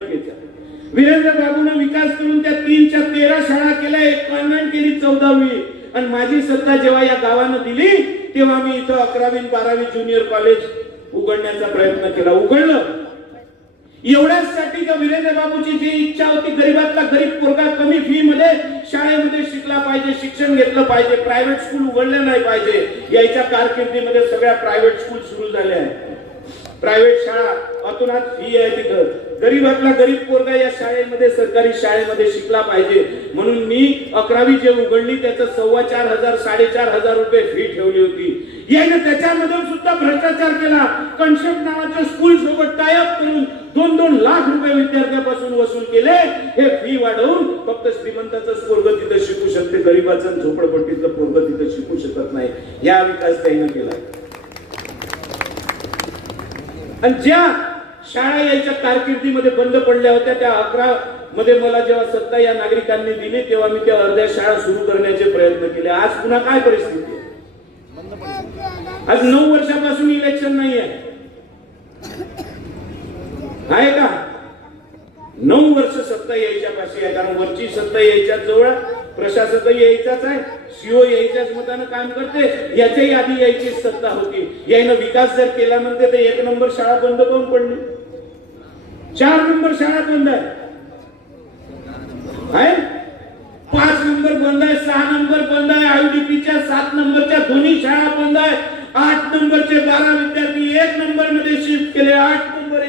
वीरेंद्र बाबूने विकास करून त्या 3च्या 13 शाळा केल्या, एक कॉन्व्हेंट केली 14वी. आणि माझी सत्ता जेव्हा या गावानं दिली तेव्हा मी इथं 11वी 12वी ज्युनियर कॉलेज उघडण्याचा प्रयत्न केला. उघडलं एवढ्यासाठी का वीरेंद्र बाबूची जी इच्छा होती, गरीबातला गरीब पोरगा कमी फी मध्ये शाळेमध्ये शिकला पाहिजे, शिक्षण घेतलं पाहिजे, प्रायव्हेट स्कूल उघडले नाही पाहिजे. याच्या कारकिर्दीमध्ये सगळ्या प्रायव्हेट स्कूल सुरू झाले आहेत. प्रायव्हेट शाळा अतोनात फी आहे तिथं. गरीबातला गरीब पोरगा या शाळेमध्ये सरकारी शाळेमध्ये शिकला पाहिजे म्हणून मी 11वी जे उघडली त्याचं 4,500 4,500 रुपये फी ठेवली होती. याने त्याच्यामध्ये सुद्धा भ्रष्टाचार केला. कन्सेप्ट नावाच्या स्कूल सोबत टायअप करून 2-2 लाख रुपये विद्यार्थ्यांपासून वसूल केले. हे फी वाढवून फक्त श्रीमंताचंच पोरग तिथं शिकू शकते, गरीबाचं झोपडपट्टीतलं पोरग तिथं शिकू शकत नाही. या विकास त्याने केला. आणि ज्या शाळा याच्या कारकिर्दीमध्ये बंद पडल्या होत्या त्या 11 मध्ये मला जेव्हा सत्ता या नागरिकांनी दिली तेव्हा मी त्या अर्ध्या शाळा सुरू करण्याचे प्रयत्न केले. आज पुन्हा काय परिस्थिती आहे? आज 9 वर्षापासून इलेक्शन नाही आहे का? 9 वर्ष सत्ता यायच्या पाशी आहे. कारण वरची सत्ता यायच्या जवळ, प्रशासक यायचाच आहे, सीओ यायच्याच मतानं काम करते. याच्याही आधी यायची सत्ता होती. यानं विकास जर केला म्हणते तर 1 नंबर शाळा बंद करून पडली, 4 नंबर शाळा बंद आहे, 5 नंबर बंद आहे, 6 नंबर बंद आहे, आयडीपीच्या 7 नंबरच्या दोन्ही शाळा बंद आहे. 8 नंबरचे 12 विद्यार्थी 1 नंबर मध्ये शिफ्ट केले, 8 नंबर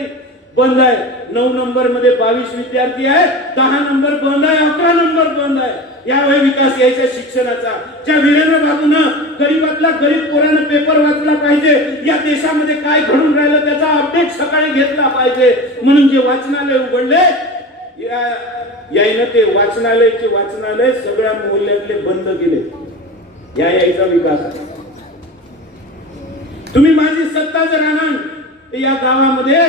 बंद आहे. 9 नंबर मध्ये 22 विद्यार्थी आहे, 10 नंबर बंद आहे, 11 नंबर बंद आहे. यावेळी विकास यायच्या शिक्षणाचा, ज्या वीरेंद्र बाबूनं गरीबातला गरीब पोरानं पेपर वाचला पाहिजे, या देशामध्ये काय घडून राहिलं त्याचा अपडेट सकाळी घेतला पाहिजे म्हणून जे वाचनालय उघडले, यायनं ते वाचनालय सगळ्या मोहल्ल्यातले बंद केले. यायचा विकास. तुम्ही माझी सत्ता जर आणाल तर या गावामध्ये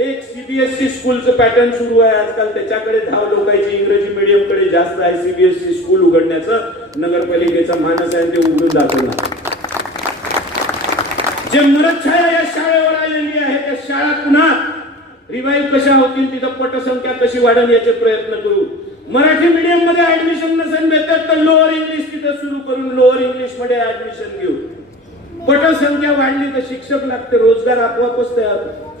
एक सीबीएसई स्कूलचं पॅटर्न सुरू आहे आजकाल. त्याच्याकडे धाव लोकांची इंग्रजी मीडियम कडे जास्त आहे. सीबीएसई स्कूल उघडण्याचं नगरपालिकेचा मानस आहे ते उघडून दाखवणार. जे मरदछाया या शाळेवर आलेली आहे त्या शाळा पुन्हा रिवाईव्ह कशा होतील, तिथं पटसंख्या कशी वाढेल याचे प्रयत्न करू. मराठी मीडियम मध्ये ऍडमिशन नसेल भेटत तर लोअर इंग्लिश तिथं सुरू करून लोअर इंग्लिश मध्ये ऍडमिशन घेऊ. पटसंख्या वाढली तर शिक्षक लागते, रोजगार आपोआपच तयार होतो.